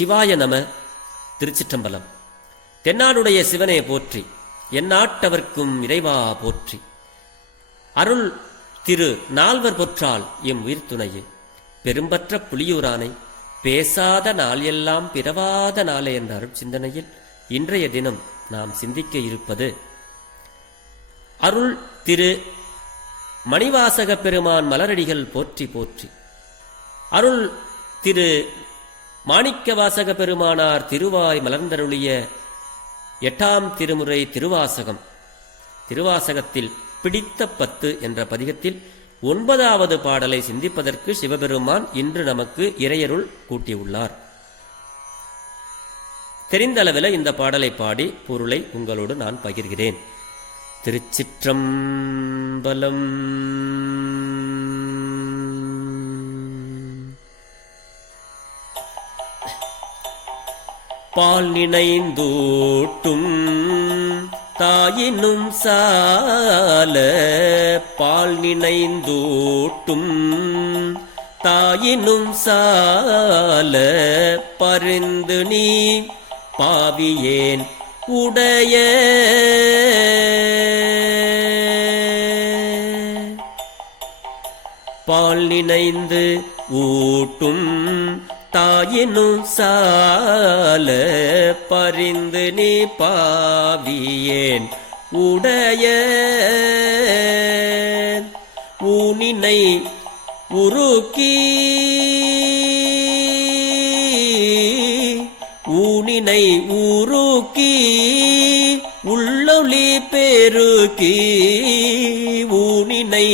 சிவாய நம திருச்சிற்றம்பலம். தென்னாடுடைய சிவனே போற்றி எந்நாட்டவர்க்கும் இறைவா போற்றி. அருள் திரு நால்வர் பொற்றால் எம் உயிர்த்துணையே. பெரும்பற்ற புலியூரானை பேசாத நாள் எல்லாம் பிறவாத நாளே என்ற அருள் சிந்தனையில் இன்றைய தினம் நாம் சிந்திக்க இருப்பது அருள் திரு மணிவாசக பெருமான் மலரடிகள் போற்றி போற்றி. அருள் திரு மாணிக்கவாசக பெருமானார் திருவாய் மலர்ந்தருளிய எட்டாம் திருமுறை திருவாசகம். திருவாசகத்தில் பிடித்த பத்து என்ற பதிகத்தில் ஒன்பதாவது பாடலை சிந்திப்பதற்கு சிவபெருமான் இன்று நமக்கு இறையருள் கூட்டியுள்ளார். தெரிந்தளவில் இந்த பாடலை பாடி பொருளை உங்களோடு நான் பகிர்கிறேன். திருச்சிற்றம்பலம் பால் நினைந்தூட்டும் தாயினும் சால பால் நினைந்தூட்டும் தாயினும் சால பருந்து நீ பாவியேன் உடைய. பால் நினைந்து ஊட்டும் தாயினும் சால பரிந்து நீ பாவியேன். உடைய ஊனினை உருக்கி ஊனினை உருக்கி உள்ளொளி பெருக்கி ஊனினை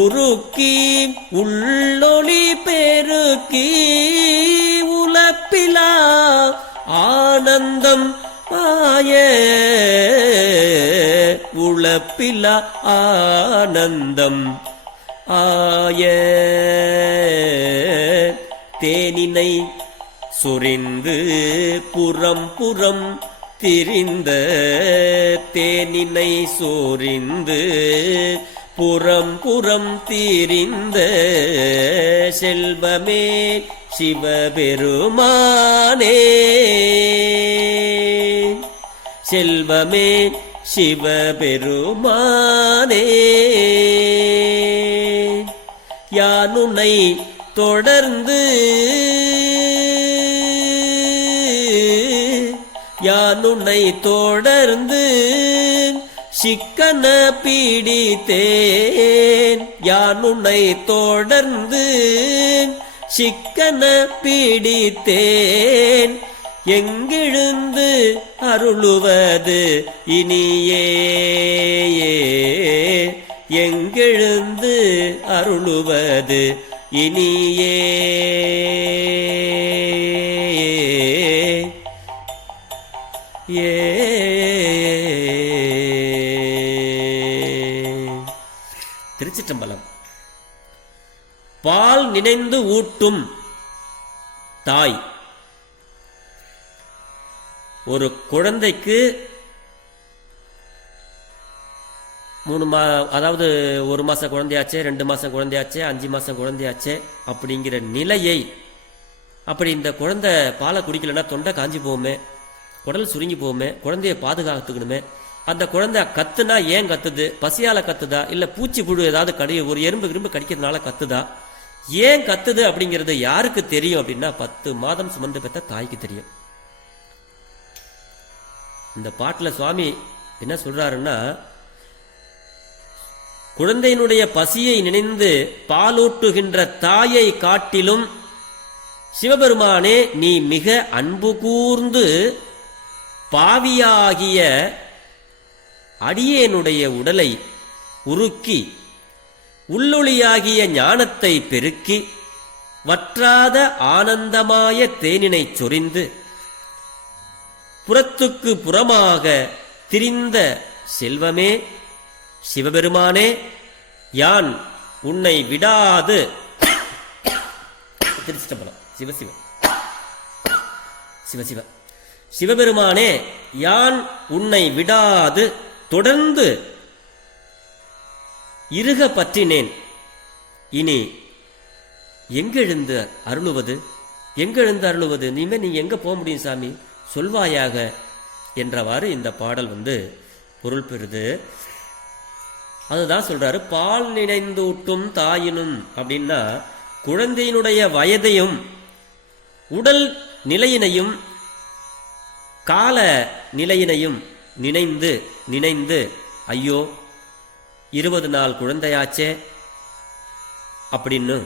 உருக்கி உள்ளொளி பெரு உழப்பிலா ஆனந்தம். ஆய தேனினை சுரிந்து புறம் புறம் திரிந்த தேனினை சோரிந்து புறம் புறம் திரிந்த செல்வமே சிவபெருமானே. செல்வமே சிவபெருமானே. யானுனை தொடர்ந்து யானுனை தொடர்ந்து சிக்கன பீடித்தேன். யானுனை தொடர்ந்து சிக்கன பீடித்தேன். எங்கெழுந்து அருளுவது இனியே. எங்கெழுந்து அருளுவது இனியே. ஏ. திருச்சிற்றம்பலம். பால் நினைந்து ஊட்டும் தாய். ஒரு குழந்தைக்கு மூணு மா அதாவது ஒரு மாதம் குழந்தையாச்சே ரெண்டு மாதம் குழந்தையாச்சே அஞ்சு மாதம் குழந்தையாச்சே அப்படிங்கிற நிலையை அப்படி இந்த குழந்தை பாலை குடிக்கலன்னா தொண்டை காஞ்சி போகுமே குடல் சுருங்கி போகுமே குழந்தைய பாதுகாத்துக்கணுமே அந்த குழந்தை கத்துனா ஏன் கத்துது? பசியால கத்துதா? இல்ல பூச்சி புழு ஏதாவது கடி ஒரு எறும்பு கிரும்பு கடிக்கிறதுனால கத்துதா? ஏன் கத்துது அப்படிங்கிறது யாருக்கு தெரியும் அப்படின்னா பத்து மாதம் சுமந்து பெற்ற தாய்க்கு தெரியும். இந்த பாட்டில் சுவாமி என்ன சொல்றாருன்னா குழந்தையினுடைய பசியை நினைந்து பாலூட்டுகின்ற தாயை காட்டிலும் சிவபெருமானே நீ மிக அன்பு கூர்ந்து பாவியாகிய அடியேனுடைய உடலை உருக்கி உள்ளொளியாகிய ஞானத்தை பெருக்கி வற்றாத ஆனந்தமாய தேனினை சொரிந்து புறத்துக்கு புறமாக திரிந்த செல்வமே சிவபெருமானே யான் உன்னை விடாது. திருச்சிட்டம்பலம் சிவசிவ சிவசிவ சிவபெருமானே யான் உன்னை விடாது. தொடர்ந்து இருக பற்றினேன். இனி எங்கெழுந்து அருளுவது? எங்கெழுந்து அருளுவது? நீமே நீ எங்க போக முடியும் சாமி? சொல்வாயாக என்றவாறு இந்த பாடல் வந்து பொருள் பெறுது. அதுதான் சொல்றாரு பால் நினைந்தூட்டும் தாயினும் அப்படின்னா குழந்தையினுடைய வயதையும் உடல் நிலையினையும் கால நிலையினையும் நினைந்து நினைந்து ஐயோ இருபது நாள் குழந்தையாச்சே அப்படின்னு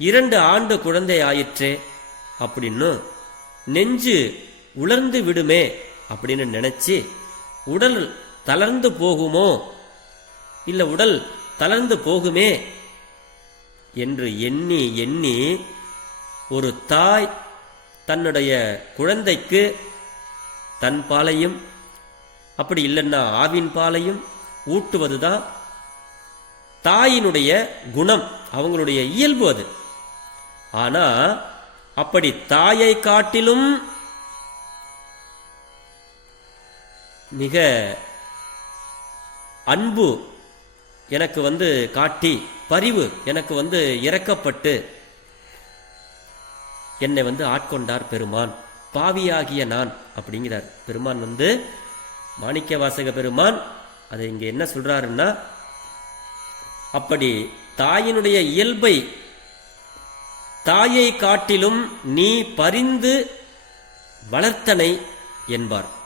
இரண்டு ஆண்டு குழந்தை ஆயிற்றே அப்படின்னு நெஞ்சு உலர்ந்து விடுமே அப்படின்னு நினைச்சு உடல் தளர்ந்து போகுமோ? இல்ல உடல் தளர்ந்து போகுமே? என்று எண்ணி எண்ணி ஒரு தாய் தன்னுடைய குழந்தைக்கு தன் பாலையும் அப்படி இல்லைன்னா ஆவின் பாலையும் ஊட்டுவதுதான் தாயினுடைய குணம் அவங்களுடைய இயல்பு அது. ஆனா அப்படி தாயை காட்டிலும் மிக அன்பு எனக்கு வந்து காட்டி பரிவு எனக்கு வந்து இறக்கப்பட்டு என்னை வந்து ஆட்கொண்டார் பெருமான். பாவியாகிய நான் அப்படிங்கிறார். பெருமான் வந்து மாணிக்க வாசக பெருமான். அதை இங்க என்ன சொல்றாருன்னா அப்படி தாயினுடைய இயல்பை தாயை காட்டிலும் நீ பரிந்து வளர்த்தனை என்பார்.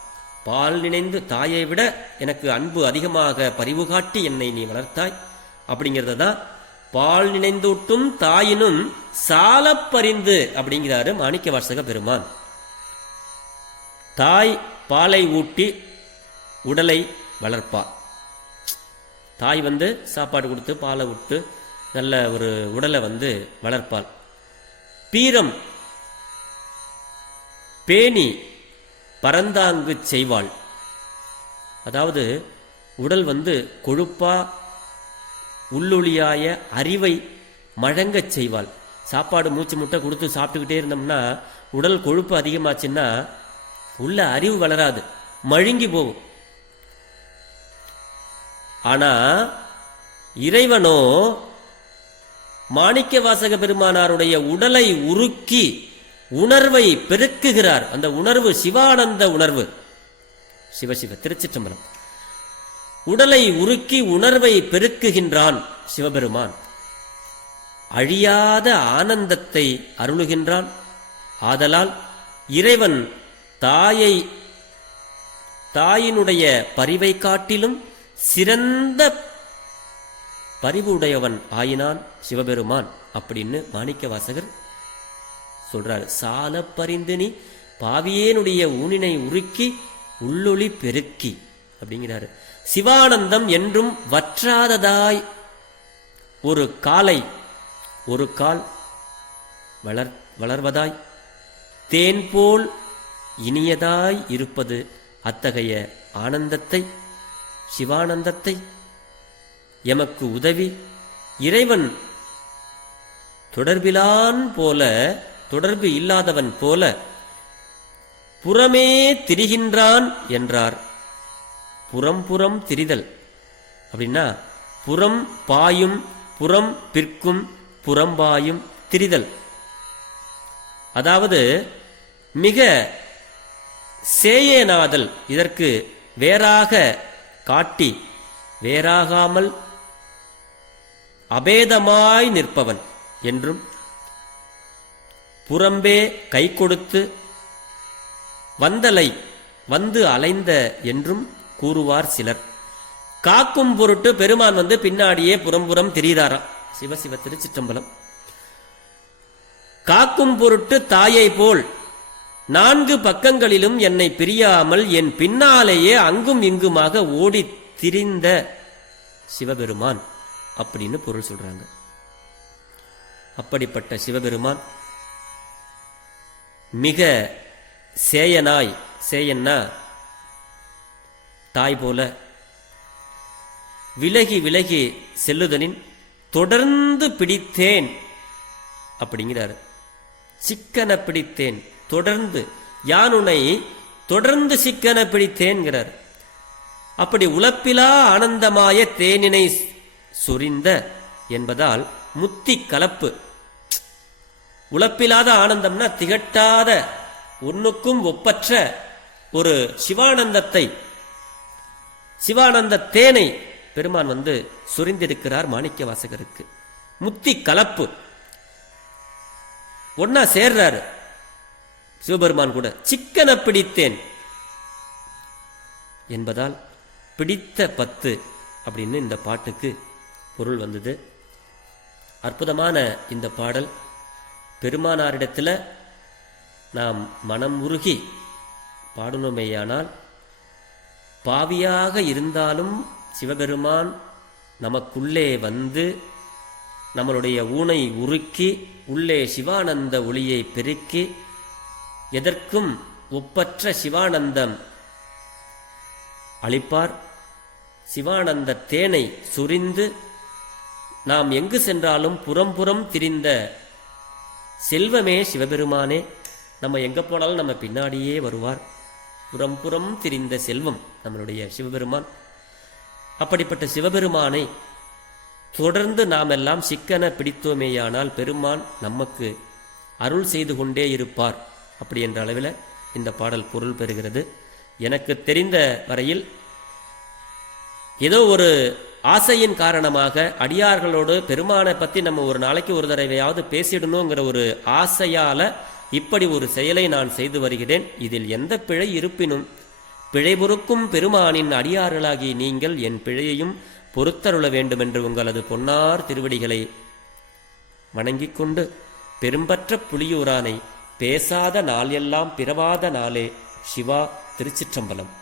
பால் நினைந்து தாயை விட எனக்கு அன்பு அதிகமாக பரிவு காட்டி என்னை நீ வளர்த்தாய். அப்படிங்கிறத தான் பால் நினைந்தூட்டும் தாயினும் சாலப்பறிந்து அப்படிங்கிறாரு மாணிக்க வாசக பெருமான். தாய் பாலை ஊட்டி உடலை வளர்ப்பா. தாய் வந்து சாப்பாடு கொடுத்து பாலை விட்டு நல்ல ஒரு உடலை வந்து வளர்ப்பாள். பீரம் பேணி பரந்தாங்கு செய்வாள். அதாவது உடல் வந்து கொழுப்பா உள்ளொளியாய அறிவை மழங்கச் செய்வாள். சாப்பாடு மூச்சு முட்டை கொடுத்து சாப்பிட்டுக்கிட்டே இருந்தோம்னா உடல் கொழுப்பு அதிகமாச்சுன்னா உள்ள அறிவு வளராது. மழுங்கி போகும். ஆனா இறைவனோ மாணிக்க வாசக பெருமானாருடைய உடலை உருக்கி உணர்வை பெருக்குகிறார். அந்த உணர்வு சிவானந்த உணர்வு. சிவசிவ திருச்சிற்றம்பலம். உடலை உருக்கி உணர்வை பெருக்குகின்றான் சிவபெருமான். அழியாத ஆனந்தத்தை அருளுகின்றான். ஆதலால் இறைவன் தாயை தாயினுடைய பரிவை காட்டிலும் சிறந்த பரிவு உடையவன் ஆயினான் சிவபெருமான் அப்படின்னு மாணிக்க வாசகர் சொல்றாரு சால பரிந்து நீ பாவியேனுடைய ஊனினை உருக்கி உள்ளொளி பெருக்கி அப்படிங்கிறாரு. சிவானந்தம் என்றும் வற்றாததாய் ஒரு காலை ஒரு கால் வளர் வளர்வதாய் தேன் போல் இனியதாய் இருப்பது அத்தகைய ஆனந்தத்தை சிவானந்தத்தை எமக்கு உதவி இறைவன் தொடர்பிலான் போல தொடர்பு இல்லாதவன் போல புறமே திரிகின்றான் என்றார். புறம் புறம் திரிதல். அப்படின்னா புறம் பாயும் புறம் பிற்கும் புறம்பாயும் திரிதல். அதாவது மிக சேயேனாதல் இதற்கு வேறாக காட்டி வேறாகாமல் அபேதமாய் நிற்பவன் என்றும் புறம்பே கை கொடுத்து வந்தலை வந்து அலைந்த என்றும் கூறுவார் சிலர். காக்கும் பொருட்டு பெருமான் வந்து பின்னாடியே புறம்புறம் திரிகிறாராம் சிவசிவ திருச்சிற்றம்பலம். காக்கும் பொருட்டு தாயை போல் நான்கு பக்கங்களிலும் என்னை பிரியாமல் என் பின்னாலேயே அங்கும் இங்குமாக ஓடி திரிந்த சிவபெருமான். அப்படின்னு பொருள் சொல்றாங்க. அப்படிப்பட்ட சிவபெருமான் மிக சேயனாய் சேயன்னா தாய் போல. விலகி விலகி செல்லுதலின் தொடர்ந்து பிடித்தேன் அப்படிங்கிறாரு. சிக்கன பிடித்தேன் தொடர்ந்து. யானுனை தொடர்ந்து சிக்கன பிடித்தேன்கிறார். அப்படி உழப்பிலா ஆனந்தமாய தேனினை சொரிந்த என்பதால் முத்தி கலப்பு. உழப்பில்லாத ஆனந்தம்னா திகட்டாத ஒன்றுக்கும் ஒப்பற்ற ஒரு சிவானந்தத்தை சிவானந்த தேனை பெருமான் வந்து சுரிந்திருக்கிறார் மாணிக்க வாசகருக்கு முத்தி கலப்பு. ஒன்னா சேர்றாரு. சிவபெருமான் கூட சிக்கன பிடித்தேன் என்பதால் பிடித்த பத்து அப்படின்னு இந்த பாட்டுக்கு பொருள் வந்தது. அற்புதமான இந்த பாடல். பெருமானாரிடத்தில் நாம் மனம் உருகி பாடணுமேயானால் பாவியாக இருந்தாலும் சிவபெருமான் நமக்குள்ளே வந்து நம்மளுடைய ஊனை உருக்கி உள்ளே சிவானந்த ஒளியை பெருக்கி எதற்கும் ஒப்பற்ற சிவானந்தம் அளிப்பார். சிவானந்த தேனை சுரிந்து நாம் எங்கு சென்றாலும் புறம்புறம் திரிந்த செல்வமே சிவபெருமானே. நம்ம எங்க போனாலும் நம்ம பின்னாடியே வருவார். புறம் புறம் திரிந்த செல்வம் நம்மளுடைய சிவபெருமான். அப்படிப்பட்ட சிவபெருமானை தொடர்ந்து நாம் எல்லாம் சிக்கன பிடித்தோமேயானால் பெருமான் நமக்கு அருள் செய்து கொண்டே இருப்பார். அப்படி என்ற அளவில் இந்த பாடல் பொருள் பெறுகிறது. எனக்கு தெரிந்த வரையில் ஏதோ ஒரு ஆசையின் காரணமாக அடியார்களோடு பெருமானை பத்தி நம்ம ஒரு நாளைக்கு ஒரு தடவையாவது பேசிடணுங்கிற ஒரு ஆசையால இப்படி ஒரு செயலை நான் செய்து வருகிறேன். இதில் எந்த பிழை இருப்பினும் பிழை பொறுக்கும் பெருமானின் அடியார்களாகி நீங்கள் என் பிழையையும் பொறுத்தருள வேண்டுமென்று உங்களது பொன்னார் திருவடிகளை வணங்கிக் கொண்டு பெரும்பற்ற புலியூரானை பேசாத நாள் எல்லாம் பிறவாத நாளே. சிவா திருச்சிற்றம்பலம்.